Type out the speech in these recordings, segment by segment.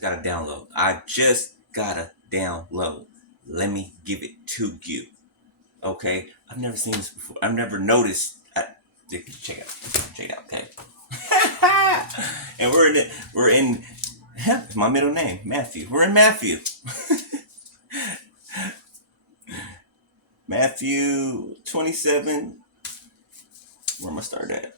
got a download. I just got a download. Let me give it to you. Okay? I've never seen this before. I've never noticed. Check it out. Check it out. Okay. And we're in my middle name, Matthew. We're in Matthew. Matthew 27. Where am I start at?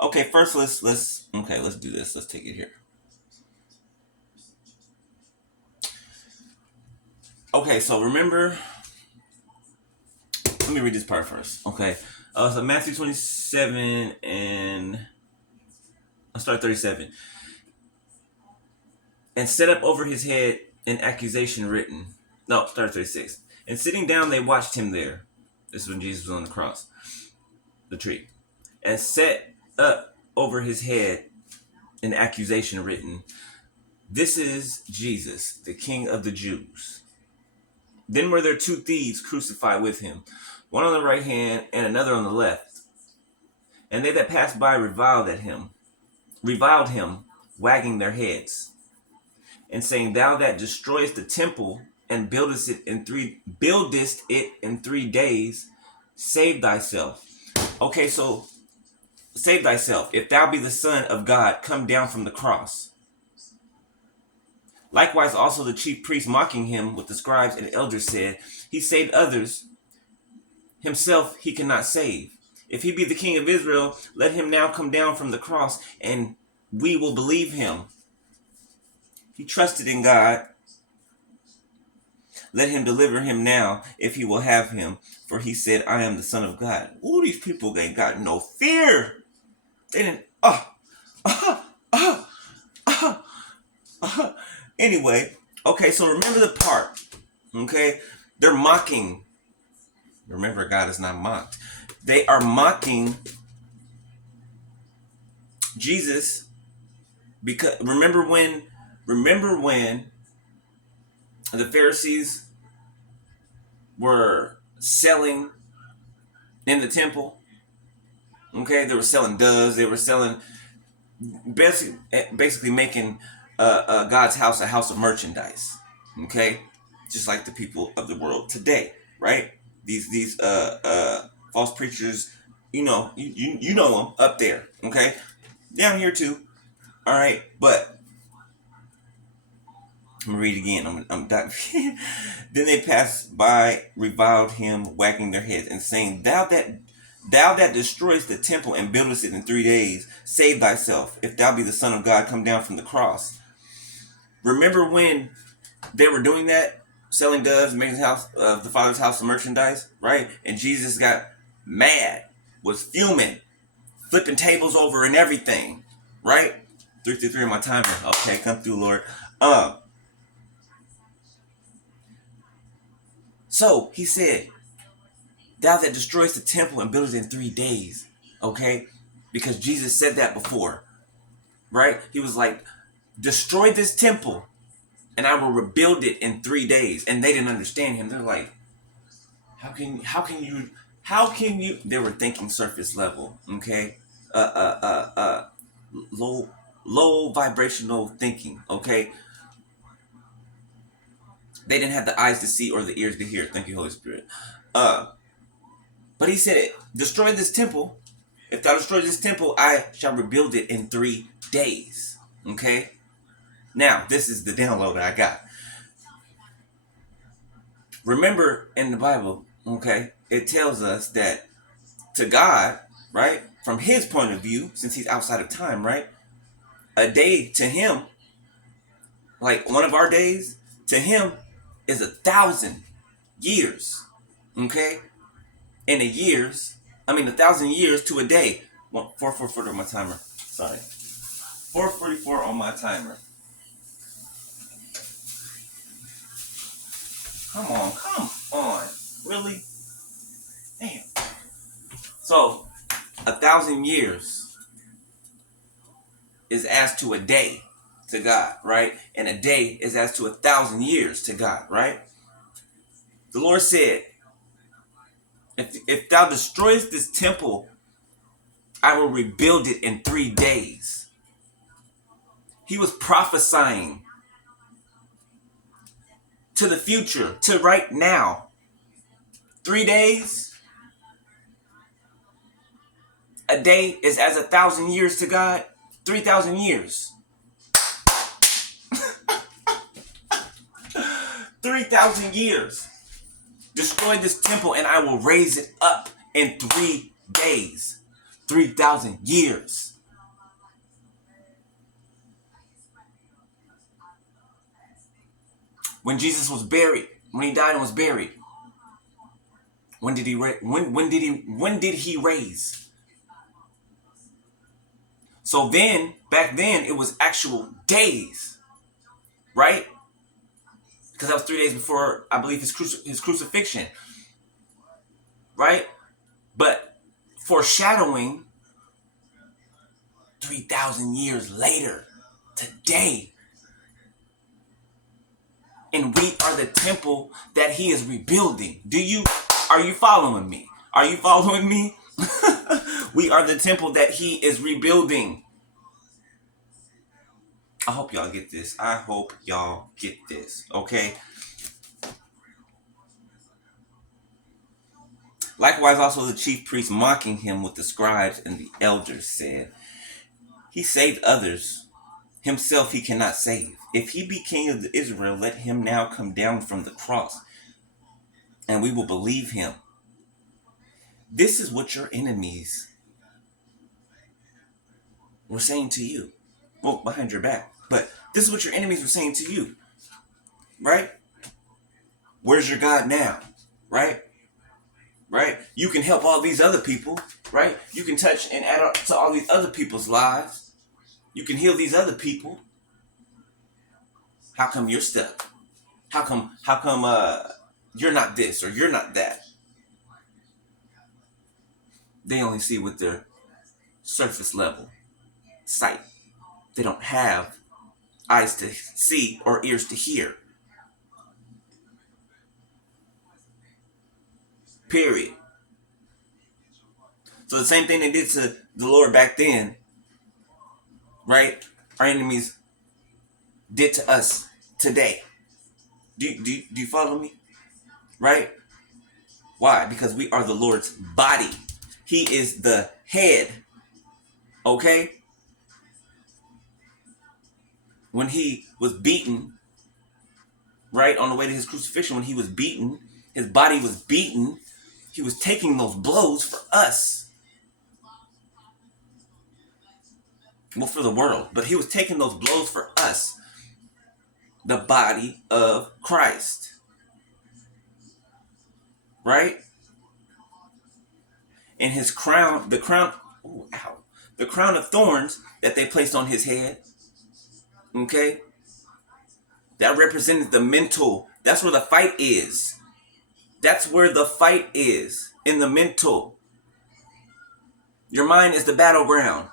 Okay, first let's do this. Let's take it here. Okay, so remember, let me read this part first. Okay. So Matthew 27 and I'll start 37. And set up over his head an accusation written. No, start 36. And sitting down, they watched him there. This is when Jesus was on the cross, the tree. And set up over his head an accusation written, "This is Jesus, the King of the Jews." Then were there two thieves crucified with him, one on the right hand and another on the left. And they that passed by reviled him, wagging their heads, and saying, "Thou that destroyest the temple and buildest it in 3 days, save thyself." Okay, so save thyself. If thou be the Son of God, come down from the cross. Likewise also the chief priests mocking him with the scribes and elders said, He saved others, himself he cannot save. If he be the King of Israel, let him now come down from the cross, and we will believe him. He trusted in God. Let him deliver him now, if he will have him. For he said, I am the Son of God. Ooh, these people ain't got no fear. They didn't. Anyway, okay, so remember the part. Okay, they're mocking. Remember, God is not mocked. They are mocking Jesus because remember when the Pharisees were selling in the temple. Okay, they were selling doves. They were selling basically making God's house a house of merchandise. Okay, just like the people of the world today, right? These false preachers, you know them up there. Okay, down here too. All right, but I'm gonna read it again. I'm done. Then they passed by, reviled him, wagging their heads, and saying, Thou that destroyest the temple and buildest it in 3 days, save thyself. If thou be the Son of God, come down from the cross. Remember when they were doing that, selling doves, making the Father's house of merchandise, right? And Jesus got mad, was fuming, flipping tables over and everything, right? 333 on my timer. Okay, come through, Lord. So he said, Thou that destroyest the temple and buildest it in 3 days. Okay? Because Jesus said that before. Right? He was like, destroy this temple and I will rebuild it in 3 days. And they didn't understand him. They're like, how can you they were thinking surface level, okay? Low vibrational thinking, okay? They didn't have the eyes to see or the ears to hear. Thank you, Holy Spirit. But he said, destroy this temple. If thou destroy this temple, I shall rebuild it in 3 days. Okay? Now, this is the download that I got. Remember in the Bible, okay, it tells us that to God, right, from his point of view, since he's outside of time, right, a day to him, like one of our days, to him is 1,000 years. Okay? And 1,000 years to a day. 444 on my timer. Sorry. 444 on my timer. Come on. Really? Damn. So, 1,000 years is as to a day to God, right? And a day is as to 1,000 years to God, right? The Lord said, if thou destroyest this temple, I will rebuild it in 3 days. He was prophesying to the future, to right now. 3 days, a day is as 1,000 years to God. 3,000 years. 3,000 years. Destroy this temple and I will raise it up in 3 days. 3,000 years. When Jesus was buried, when he died and was buried, when did he raise? So then, back then, it was actual days, right? Because that was 3 days before, I believe, his crucifixion, right? But foreshadowing 3,000 years later, today. And we are the temple that he is rebuilding. Are you following me? Are you following me? We are the temple that he is rebuilding. I hope y'all get this. I hope y'all get this, okay? Likewise, also the chief priests mocking him with the scribes and the elders said, he saved others. Himself he cannot save. If he be king of Israel, let him now come down from the cross, and we will believe him. This is what your enemies were saying to you. Well, behind your back. But this is what your enemies were saying to you. Right? Where's your God now? Right? Right? You can help all these other people. Right? You can touch and add to all these other people's lives. You can heal these other people. How come you're stuck? How come you're not this or you're not that? They only see with their surface level sight. They don't have eyes to see or ears to hear. Period. So the same thing they did to the Lord back then, right? Our enemies did to us today. Do you follow me? Right? Why? Because we are the Lord's body. He is the head. Okay? When he was beaten, right, on the way to his crucifixion, when he was beaten, his body was beaten, he was taking those blows for us. Well, for the world, but he was taking those blows for us, the body of Christ. Right? And his crown, the crown of thorns that they placed on his head, okay, that represented the mental. That's where the fight is. That's where the fight is, in the mental. Your mind is the battleground.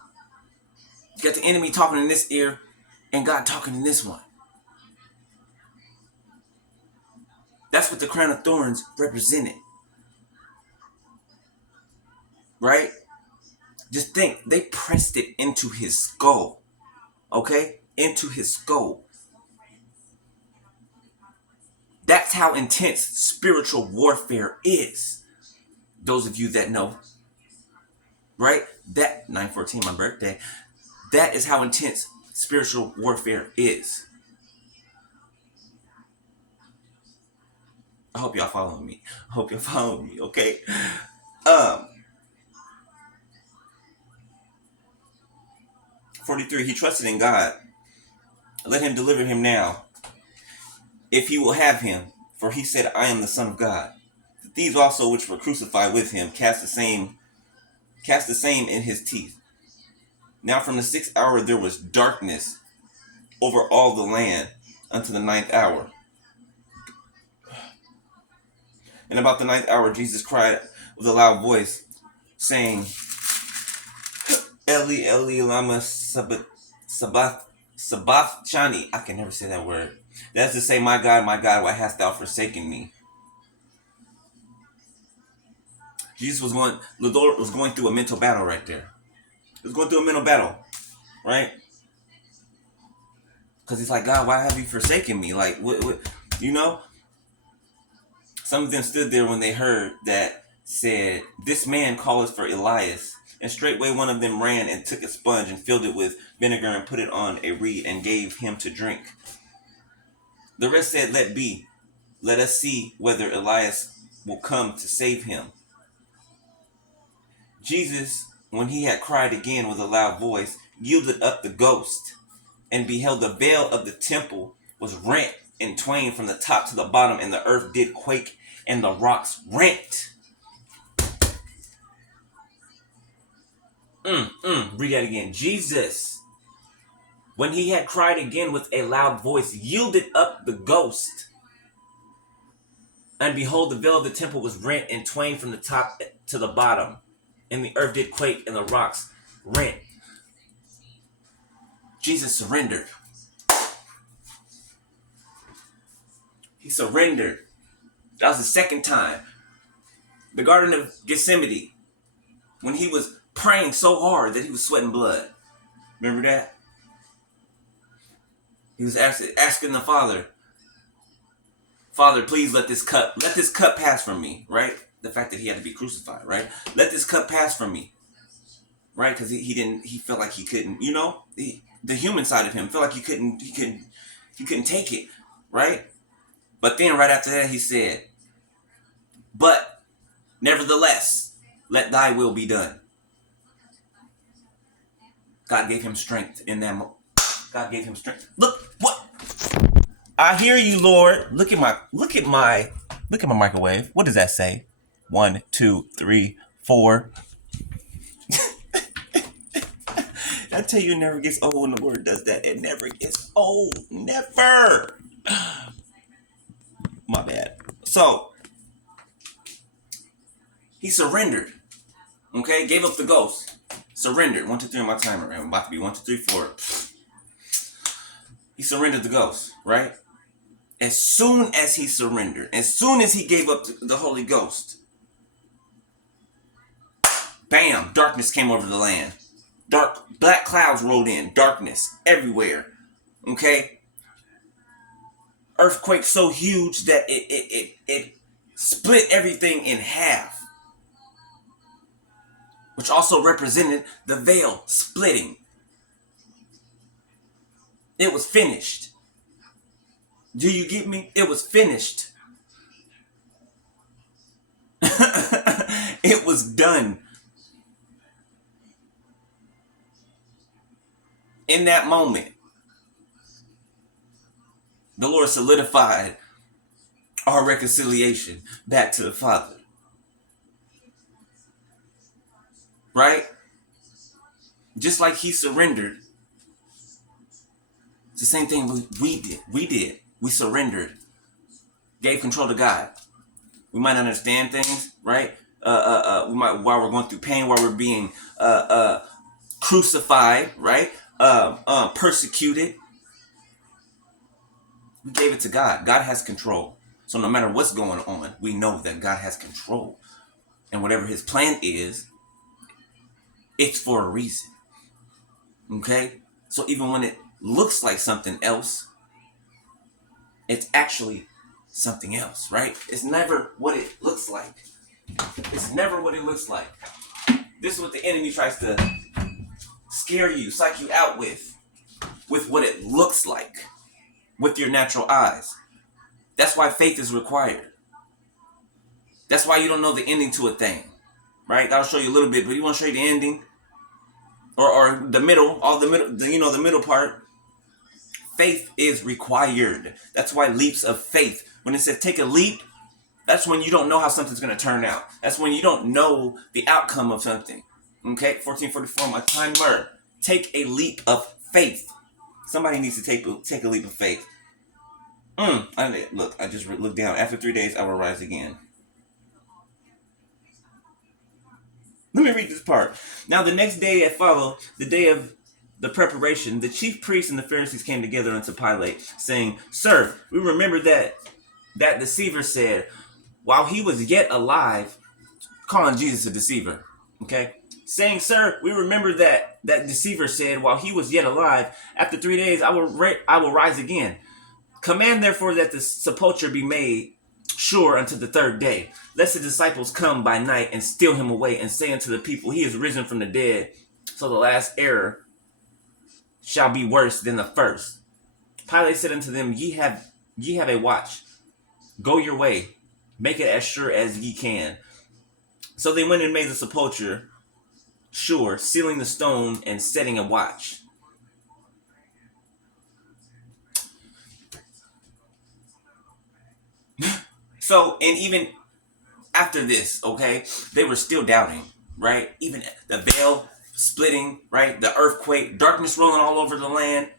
You got the enemy talking in this ear and God talking in this one. That's what the crown of thorns represented. Right? Just think, they pressed it into his skull. Okay? Into his skull. That's how intense spiritual warfare is. Those of you that know. Right? That 9/14, my birthday. That is how intense spiritual warfare is. I hope y'all following me. Okay? 43, he trusted in God. Let him deliver him now, if he will have him. For he said, I am the Son of God. The thieves also which were crucified with him cast the same in his teeth. Now from the 6th hour there was darkness over all the land unto the 9th hour. And about the 9th hour Jesus cried with a loud voice, saying, Eli, Eli, lama sabachthani. I can never say that word. That's to say, my God, why hast thou forsaken me? The Lord was going through a mental battle right there. He was going through a mental battle, right? Because he's like, God, why have you forsaken me? Like, what, you know? Some of them stood there when they heard that, said, this man calleth for Elias. And straightway one of them ran and took a sponge and filled it with vinegar and put it on a reed and gave him to drink. The rest said, let be. Let us see whether Elias will come to save him. Jesus, when he had cried again with a loud voice, yielded up the ghost, and beheld the veil of the temple was rent in twain from the top to the bottom, and the earth did quake, and the rocks rent. Read that again. Jesus, when he had cried again with a loud voice, yielded up the ghost, and behold, the veil of the temple was rent in twain from the top to the bottom, and the earth did quake, and the rocks rent. Jesus surrendered. He surrendered. That was the second time. The Garden of Gethsemane, when he was praying so hard that he was sweating blood. Remember that? He was asking the Father, Father, please let this cup pass from me, right? The fact that he had to be crucified, right? Let this cup pass from me, right? Because he felt like he couldn't, the human side of him felt like he couldn't take it, right? But then right after that he said, but nevertheless, let thy will be done. God gave him strength in that moment. God gave him strength. Look, what? I hear you, Lord. Look at my microwave. What does that say? 1, 2, 3, 4. I tell you, it never gets old when the word does that. It never gets old. Never. My bad. So, he surrendered. Okay? Gave up the ghost. Surrendered. 1, 2, 3 on my timer. I'm about to be 1, 2, 3, 4. He surrendered the ghost, right? As soon as he surrendered, as soon as he gave up the Holy Ghost, bam, darkness came over the land. Black clouds rolled in, darkness everywhere. Okay? Earthquake so huge that it split everything in half, which also represented the veil splitting. It was finished. Do you get me? It was finished. It was done. In that moment, the Lord solidified our reconciliation back to the Father. Right? Just like he surrendered. It's the same thing we did. We surrendered. Gave control to God. We might not understand things, right? We might, while we're going through pain, while we're being crucified, right? Persecuted. We gave it to God. God has control. So no matter what's going on, we know that God has control. And whatever his plan is, it's for a reason. Okay? So even when it looks like something else, it's actually something else, right? It's never what it looks like. It's never what it looks like. This is what the enemy tries to scare you, psych you out with what it looks like, with your natural eyes. That's why faith is required. That's why you don't know the ending to a thing, right? I'll show you a little bit, but you want to show you the ending or the middle, the middle part. Faith is required. That's why leaps of faith. When it says take a leap, that's when you don't know how something's going to turn out. That's when you don't know the outcome of something. Okay, 1444, my timer. Take a leap of faith. Somebody needs to take a leap of faith. I just looked down. After 3 days, I will rise again. Let me read this part. Now the next day that followed, the day of the preparation, the chief priests and the Pharisees came together unto Pilate, saying, Sir, we remember that deceiver said, while he was yet alive, calling Jesus a deceiver. Okay? Saying, Sir, we remember that deceiver said, while he was yet alive, after 3 days I will rise again. Command therefore that the sepulchre be made sure unto the third day, lest the disciples come by night and steal him away, and say unto the people, He is risen from the dead. So the last error shall be worse than the first. Pilate said unto them, Ye have a watch. Go your way. Make it as sure as ye can. So they went and made the sepulchre sure, sealing the stone and setting a watch. So, and even after this, okay, they were still doubting, right? Even the veil splitting, right? The earthquake, darkness rolling all over the land.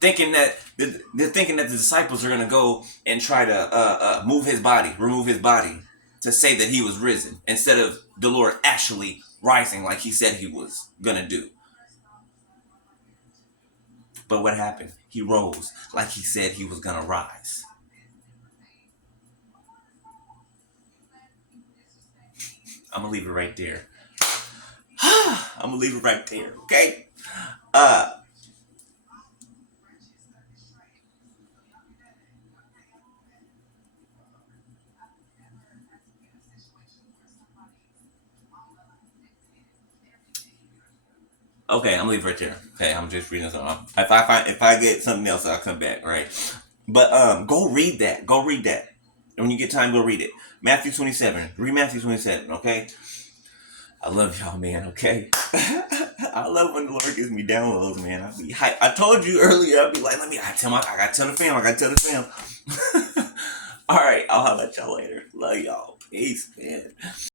Thinking that they're thinking that the disciples are gonna go and try to remove his body, to say that he was risen, instead of the Lord actually rising like he said he was gonna do. But what happened? He rose like he said he was gonna rise. I'm gonna leave it right there. I'm gonna leave it right there. Okay. Uh. Okay. I'm gonna leave it right there. Okay. I'm just reading something. If I get something else, I'll come back. Right. But go read that. Go read that. When you get time, go read it. Matthew 27. Read Matthew 27. Okay. I love y'all, man. Okay. I love when the Lord gives me downloads, man. I be hype. I told you earlier. I'd be like, I gotta tell the fam. I gotta tell the fam. All right. I'll holler at y'all later. Love y'all. Peace, man.